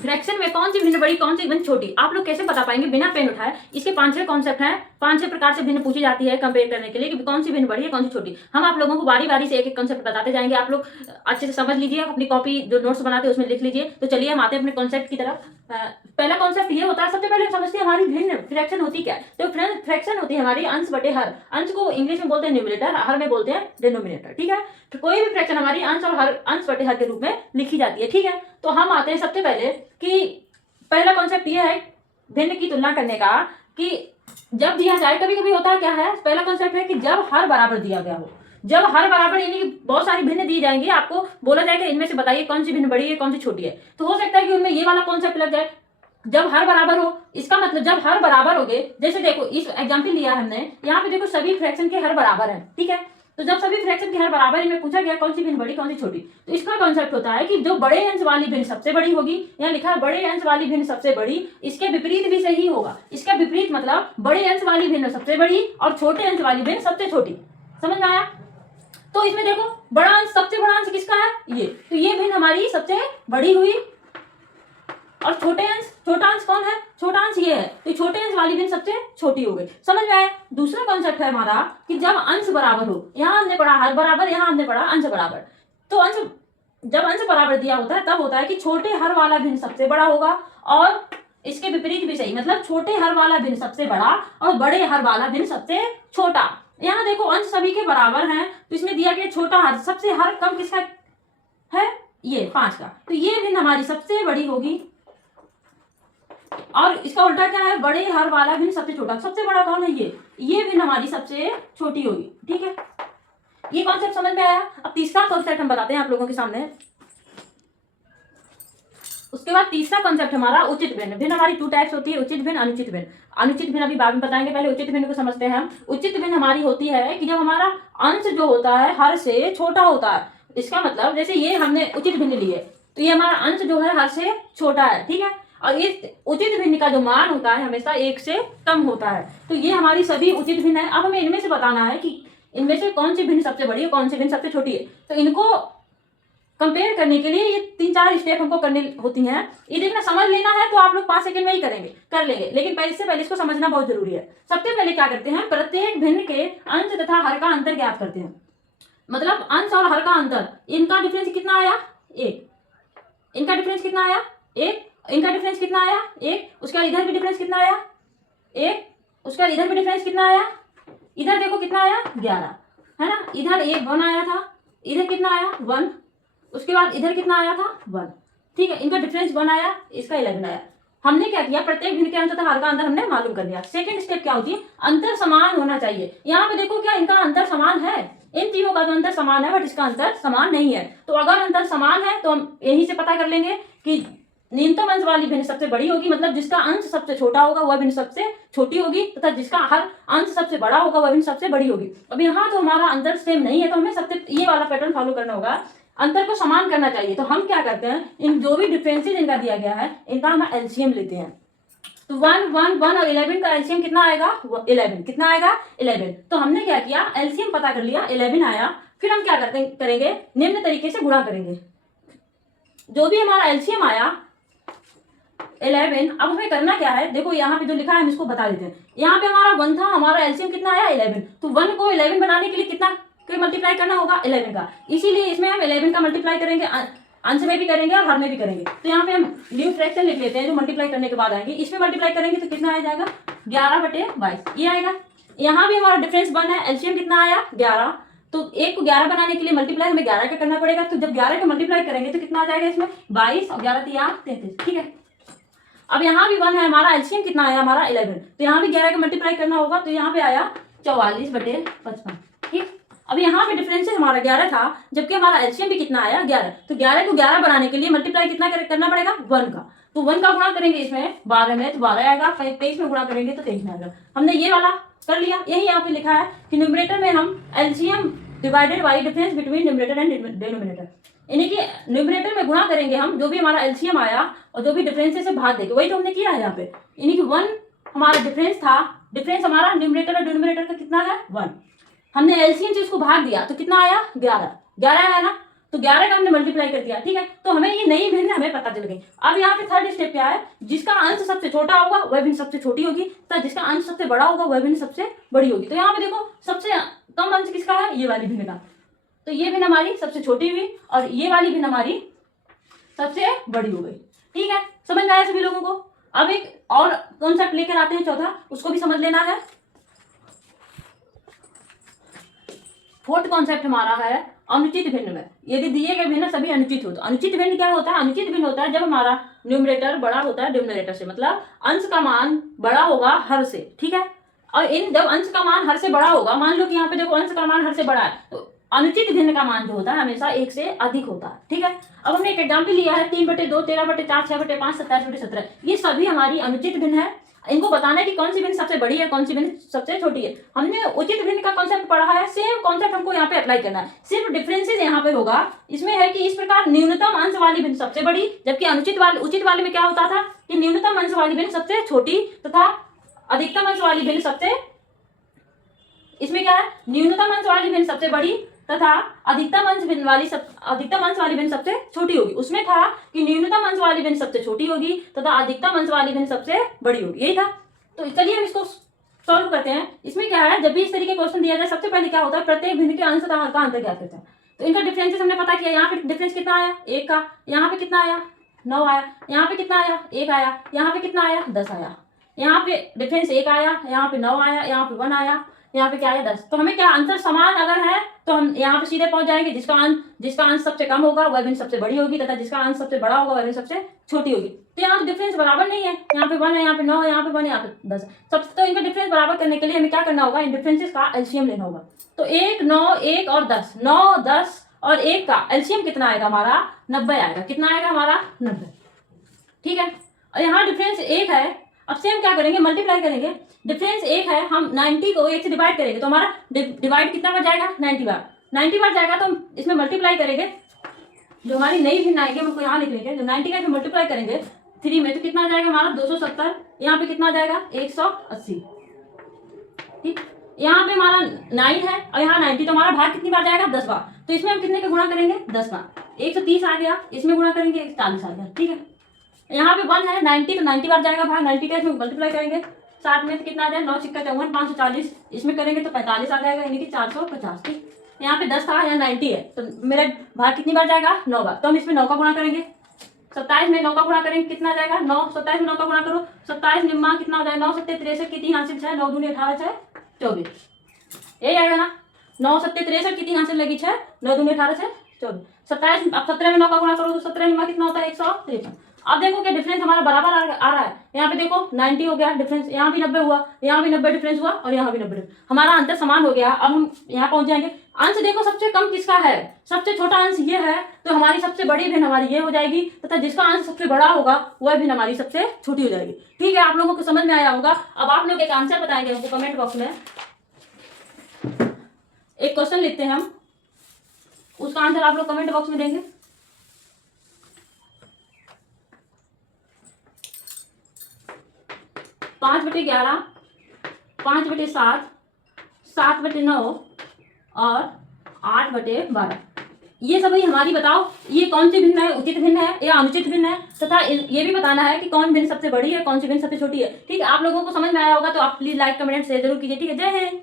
Fraction में कौन सी भिन्न बड़ी, कौन सी भिन्न छोटी, आप लोग कैसे बता पाएंगे बिना पेन उठाए? इसके 5-6 कॉन्सेप्ट हैं, 5-6 प्रकार से भिन्न पूछी जाती है कंपेयर करने के लिए कि कौन सी भिन्न बड़ी है, कौन सी छोटी। हम आप लोगों को बारी बारी से एक एक कॉन्सेप्ट बताते जाएंगे, आप लोग अच्छे से समझ लीजिए, अपनी कॉपी जो नोट्स बनाते हैं उसमें लिख लीजिए। तो चलिए हम आते हैं अपने कॉन्सेप्ट की तरफ। पहला कॉन्सेप्ट ये होता है, सबसे पहले समझते हैं हमारी भिन्न फ्रैक्शन होती क्या है। तो फ्रैक्शन होती है हमारी अंश बटे हर। अंश को इंग्लिश में बोलते हैं न्यूमरेटर, हर में बोलते हैं डिनोमिनेटर, ठीक है। तो कोई भी फ्रैक्शन हमारी अंश और हर, अंश बटे हर के रूप में लिखी जाती है, ठीक है। तो हम आते हैं सबसे पहले कि पहला कॉन्सेप्ट ये है भिन्न की तुलना करने का, कि जब दिया जाए, कभी कभी होता है क्या है, पहला कॉन्सेप्ट है कि जब हर बराबर दिया गया हो। जब हर बराबर यानी कि बहुत सारी भिन्न दी जाएंगी, आपको बोला जाएगा इनमें से बताइए कौन सी भिन्न बड़ी है, कौन सी छोटी है। तो हो सकता है कि उनमें ये वाला कॉन्सेप्ट लग जाए, जब हर बराबर हो, इसका मतलब जब हर बराबर हो गए, जैसे देखो इस एग्जाम्पल लिया हमने, यहाँ पे देखो सभी फ्रैक्शन के हर बराबर है, ठीक है। तो जब सभी फ्रैक्शन के हर बराबर है, इनमें पूछा गया कौन सी भिन्न बड़ी, कौन सी छोटी, तो इसका कॉन्सेप्ट होता है कि जो बड़े अंश वाली भिन्न सबसे बड़ी होगी, यहाँ लिखा है बड़े अंश वाली भिन्न सबसे बड़ी, इसके विपरीत भी सही होगा। इसका विपरीत मतलब बड़े अंश वाली भिन्न सबसे बड़ी और छोटे अंश वाली भिन्न सबसे छोटी। समझ में आया? तो इसमें देखो बड़ा अंश, सबसे बड़ा अंश किसका है, ये, तो ये भिन्न हमारी सबसे बड़ी हुई, और छोटे अंश, छोटा अंश कौन है, छोटा अंश ये है, तो छोटे अंश वाली भिन्न सबसे छोटी हो गई। समझ में आया? दूसरा कॉन्सेप्ट है हमारा कि जब अंश बराबर हो, यहाँ हमने पढ़ा हर बराबर, यहाँ हमने पढ़ा अंश बराबर। तो अंश, जब अंश बराबर दिया होता है तब होता है कि छोटे हर वाला भिन्न सबसे बड़ा होगा, और इसके विपरीत भी सही, मतलब छोटे हर वाला भिन्न सबसे बड़ा और बड़े हर वाला भिन्न सबसे छोटा। यहाँ देखो अंश सभी के बराबर हैं, तो इसमें दिया गया छोटा हर, सबसे हर कम किसका है, ये 5 का, तो ये भिन्न हमारी सबसे बड़ी होगी। और इसका उल्टा क्या है, बड़े हर वाला भिन्न सबसे छोटा, सबसे बड़ा कौन है, ये भिन्न हमारी सबसे छोटी होगी, ठीक है। ये कॉन्सेप्ट समझ में आया? अब तीसरा कॉन्सेप्ट हम बताते हैं आप लोगों के सामने। उसके बाद तीसरा कॉन्सेप्ट हमारा उचित भिन्न। भिन्न हमारी 2 टाइप्स होती है, उचित भिन्न, अनुचित भिन्न। अनुचित भिन्न अभी बाद में बताएंगे, पहले उचित भिन्न को समझते हैं हम। उचित भिन्न हमारी होती है कि जब हमारा अंश जो होता है हर से छोटा होता है। इसका मतलब जैसे ये हमने उचित भिन्न लिए, तो ये हमारा अंश जो है हर से छोटा है, ठीक है। और इस उचित भिन्न का जो मान होता है हमेशा 1 से कम होता है। तो ये हमारी सभी उचित भिन्न है। अब हमें इनमें से बताना है कि इनमें से कौन सी भिन्न सबसे बड़ी है, कौन सी भिन्न सबसे छोटी है। तो इनको कंपेयर करने के लिए ये 3-4 स्टेप हमको करनी होती हैं। ये देखना, समझ लेना है तो आप लोग 5 सेकंड में ही कर लेंगे, लेकिन इससे पहले इसको समझना बहुत जरूरी है। सबसे पहले क्या करते हैं, प्रत्येक भिन्न के अंश तथा हर का अंतर ज्ञात करते हैं। मतलब अंश और हर का अंतर, इनका डिफरेंस कितना आया, 1। इनका डिफरेंस कितना आया, 1। इनका डिफरेंस कितना आया, 1। उसके बाद इधर भी डिफरेंस कितना आया, 1। उसके बाद इधर भी डिफरेंस कितना आया, इधर देखो कितना आया, 11, है ना। इधर 1 आया था, इधर कितना आया, 1। उसके बाद इधर कितना आया था, 1, ठीक है। इनका डिफरेंस 1 आया, इसका 11 आया। हमने क्या किया, प्रत्येक भिन्न के अंश तथा हर का अंतर हमने मालूम कर लिया। सेकंड स्टेप क्या होती है, अंतर समान होना चाहिए। यहाँ पे देखो क्या इनका अंतर समान है, इन तीनों का जो अंतर समान है, बट इसका अंतर समान नहीं है। तो अगर अंतर समान है तो हम यहीं से पता कर लेंगे कि न्यूनतम अंश वाली भिन्न सबसे बड़ी होगी, मतलब जिसका अंश सबसे छोटा होगा वह भिन्न सबसे छोटी होगी, तथा जिसका हर अंश सबसे बड़ा होगा वह भिन्न सबसे बड़ी होगी। अब यहाँ तो हमारा अंतर सेम नहीं है, तो हमें सबसे ये वाला पैटर्न फॉलो करना होगा, अंतर को समान करना चाहिए। तो हम क्या करते हैं, इन जो भी डिफरेंसेज इनका दिया गया है इनका हम एलसीएम लेते हैं। तो 1, 1, 1 और 11 का एलसीएम कितना आएगा, 11। कितना आएगा, 11। तो हमने क्या किया, एलसीएम पता कर लिया, 11 आया। फिर हम क्या करेंगे, निम्न तरीके से गुणा करेंगे। जो भी हमारा एलसीएम आया 11, अब हमें करना क्या है, देखो यहाँ पे जो लिखा है हम इसको बता देते हैं। यहाँ पे हमारा 1 था, हमारा एलसीएम कितना आया, 11। तो 1 को 11 बनाने के लिए कितना मल्टीप्लाई करना होगा, 11 का। इसीलिए इसमें हम 11 का मल्टीप्लाई करेंगे, अंश में भी करेंगे और हर में भी करेंगे। तो यहाँ पे हम न्यू फ्रैक्शन लिख लेते हैं जो मल्टीप्लाई करने के बाद आएंगे। इसमें मल्टीप्लाई करेंगे तो कितना आ जाएगा, 11/22 ये आएगा। यहाँ भी हमारा डिफरेंस 1 है, एलसीएम कितना आया, 11। तो 1 को 11 बनाने के लिए मल्टीप्लाई हमें 11 का करना पड़ेगा। तो जब 11 का मल्टीप्लाई करेंगे तो कितना आ जाएगा इसमें, 22 और 11 33, ठीक है। अब यहाँ भी 1 है, हमारा एलसीएम कितना आया, हमारा 11। तो यहाँ भी 11 का मल्टीप्लाई करना होगा, तो यहाँ पे आया 44/55, ठीक। अब यहाँ पे डिफरेंस हमारा 11 था, जबकि हमारा एलसीएम भी कितना आया, 11। तो 11 को 11 बनाने के लिए मल्टीप्लाई कितना करना पड़ेगा, 1 का। तो 1 का गुणा करेंगे इसमें 12 में, तो 12 आएगा। 23 में गुणा करेंगे तो 23 में आएगा। हमने ये वाला कर लिया। यही यहाँ पे लिखा है कि न्यूमरेटर में हम LCM divided by difference between numerator and denominator, यानी कि न्यूमरेटर में गुणा करेंगे हम जो भी हमारा एलसीएम आया और जो भी डिफरेंस से भाग देंगे, वही तो हमने किया है यहाँ पे। यानी कि 1 हमारा डिफरेंस था, डिफरेंस हमारा न्यूमरेटर और डिनोमिनेटर का कितना है, 1। हमने एलसीएम से उसको भाग दिया तो कितना आया, 11 आया ना। तो 11 का हमने मल्टीप्लाई कर दिया, ठीक है। तो हमें ये नई भिन्न हमें पता चल गई। अब यहाँ पे थर्ड स्टेप क्या है, जिसका अंश सबसे छोटा होगा वह भिन्न सबसे छोटी होगी, तथा जिसका अंश सबसे बड़ा होगा वह भिन्न सबसे बड़ी होगी। तो यहाँ पे देखो सबसे कम अंश किसका है, ये वाली भिन्न का, तो ये भिन्न हमारी सबसे छोटी हुई और ये वाली भिन्न हमारी सबसे बड़ी हो गई, ठीक है। समझ में आया सभी लोगों को। अब एक और कॉन्सेप्ट लेकर आते हैं चौथा, उसको भी समझ लेना है। फोर्थ कॉन्सेप्ट हमारा है अनुचित भिन्न में। यदि दिए गए भिन्न सभी अनुचित हो तो अनुचित भिन्न क्या होता है, अनुचित भिन्न होता है जब हमारा न्यूमरेटर बड़ा होता है डिनोमिनेटर से, मतलब अंश का मान बड़ा होगा हर से, ठीक है। और इन जब अंश का मान हर से बड़ा होगा, मान लो कि यहाँ पे देखो अंश का मान हर से बड़ा है, तो अनुचित भिन्न का मान जो होता है हमेशा 1 से अधिक होता है, ठीक है। अब हमने एक एग्जाम्पल लिया है 3/2, 13/4, 6/5, 27/17, ये सभी हमारी अनुचित भिन्न है। इनको बताना है कि कौन सी भिन्न सबसे बड़ी है, कौन सी भिन्न सबसे छोटी है। हमने उचित भिन्न का कॉन्सेप्ट पढ़ा है, सेम कॉन्सेप्ट हमको यहाँ पे अप्लाई करना है, सिर्फ डिफरेंसेस यहाँ पे होगा। इसमें है कि इस प्रकार न्यूनतम अंश वाली भिन्न सबसे बड़ी, जबकि उचित वाले में क्या होता था कि न्यूनतम अंश वाली भिन्न सबसे छोटी तथा अधिकतम अंश वाली भिन्न सबसे, इसमें क्या है, न्यूनतम अंश वाली भिन्न सबसे बड़ी तथा अधिकतम अंश वाली भिन्न सबसे छोटी होगी। उसमें था कि न्यूनतम अंश वाली भिन्न सबसे छोटी होगी तथा अधिकतम अंश वाली भिन्न सबसे बड़ी होगी, यही था। तो चलिए हम इसको सॉल्व करते हैं। इसमें क्या है, जब भी इस तरीके क्वेश्चन दिया जाए सबसे पहले क्या होता है, प्रत्येक भिन्न के अंश का अंतर ज्ञात करते हैं। तो इनका डिफरेंसेस हमने पता किया। यहाँ पे डिफरेंस कितना आया, 1 का, यहाँ पे कितना आया 9 आया, यहाँ पे कितना आया 1 आया, यहाँ पे कितना आया 10 आया, यहाँ पे डिफरेंस 1 आया, यहाँ पे 9 आया, यहाँ पे 1 आया, यहाँ पे क्या आया 10। तो हमें क्या अंतर समान अगर है तो हम यहाँ पे सीधे पहुंच जाएंगे, जिसका अंश सबसे कम होगा वह भिन्न सबसे बड़ी होगी तथा जिसका अंश सबसे बड़ा होगा वह भिन्न सबसे छोटी होगी। तो यहाँ डिफरेंस बराबर नहीं है, यहाँ पे 1 है, यहाँ पे 9 है, यहाँ पे 1 है, यहाँ पे 10। सबसे तो इनका डिफरेंस बराबर करने के लिए हमें क्या करना होगा, इन डिफरेंसेस का एलसीएम लेना होगा। तो 1, 9, 1 और 10, 9, 10 और 1 का एलसीएम कितना आएगा हमारा 90 आएगा। कितना आएगा हमारा 90, ठीक है। और यहाँ डिफरेंस 1 है, अब सेम क्या करेंगे, मल्टीप्लाई करेंगे। डिफरेंस 1 है, हम 90 को 1 से डिवाइड करेंगे तो हमारा डिवाइड कितना बार जाएगा 90 बार, 90 बार जाएगा। तो हम इसमें मल्टीप्लाई करेंगे, जो हमारी नई भिन्न आएगी हमको यहाँ लिख लेंगे, जो 90 का इसमें मल्टीप्लाई करेंगे 3 में तो कितना आ जाएगा हमारा 270, यहाँ पे कितना आ जाएगा 180, ठीक। यहाँ पे हमारा 9 है और यहाँ 90, तो हमारा भाग कितनी बार जाएगा 10 बार। तो इसमें हम कितने का गुणा करेंगे 10 बार, 130 आ गया, इसमें गुणा करेंगे 40 आ गया, ठीक है। यहाँ पे 1 है 90, तो 90 बार जाएगा भाग, 90 का इसमें मल्टीप्लाई करेंगे 60 में तो कितना आ जाए 9 सिक्का 54, 540, इसमें करेंगे तो 45 आ जाएगा, यानी कि 450, ठीक। यहाँ पे 10 था, यहाँ 90 है, तो मेरा भाग कितनी बार जाएगा 9 बार। तो हम इसमें 9 का गुणा करेंगे, 27 में 9 का गुणा करेंगे कितना जाएगा 9, 27 में 9 का गुणा करो, 27 निम्मा कितना हो जाएगा 9 7 63 की 3 हासिल 6, 9 दूनी 18 6 24, यही आएगा ना। 9 7 63 की 3 हासिल लगी 6, 9 दूनी 18 6 24, 27 अब 17 में 9 का गुणा करो तो 17 निम्मा कितना होता है 153। अब देखो क्या डिफरेंस हमारा बराबर आ रहा है। यहाँ पे देखो 90 हो गया डिफरेंस, यहाँ भी 90 हुआ, यहाँ भी 90 डिफरेंस हुआ और यहाँ भी 90, हमारा अंतर समान हो गया। अब हम यहाँ पहुंच जाएंगे। अंश देखो सबसे कम किसका है, सबसे छोटा अंश ये है, तो हमारी सबसे बड़ी भिन्न हमारी ये हो जाएगी तथा जिसका अंश सबसे बड़ा होगा वह भिन्न हमारी सबसे छोटी हो जाएगी, ठीक है। आप लोगों को समझ में आया होगा। अब आप लोग एक आंसर बताएंगे हमको कमेंट बॉक्स में, एक क्वेश्चन लिखते हैं हम, उसका आंसर आप लोग कमेंट बॉक्स में देंगे। 5/11, 5/7, 7/9 और 8/12, ये सभी हमारी बताओ ये कौन सी भिन्न है, उचित भिन्न है या अनुचित भिन्न है, तथा ये भी बताना है कि कौन भिन्न सबसे बड़ी है, कौन सी भिन्न सबसे छोटी है, ठीक है। आप लोगों को समझ में आया होगा तो आप प्लीज लाइक कमेंट शेयर जरूर कीजिए, ठीक है। जय हिंद।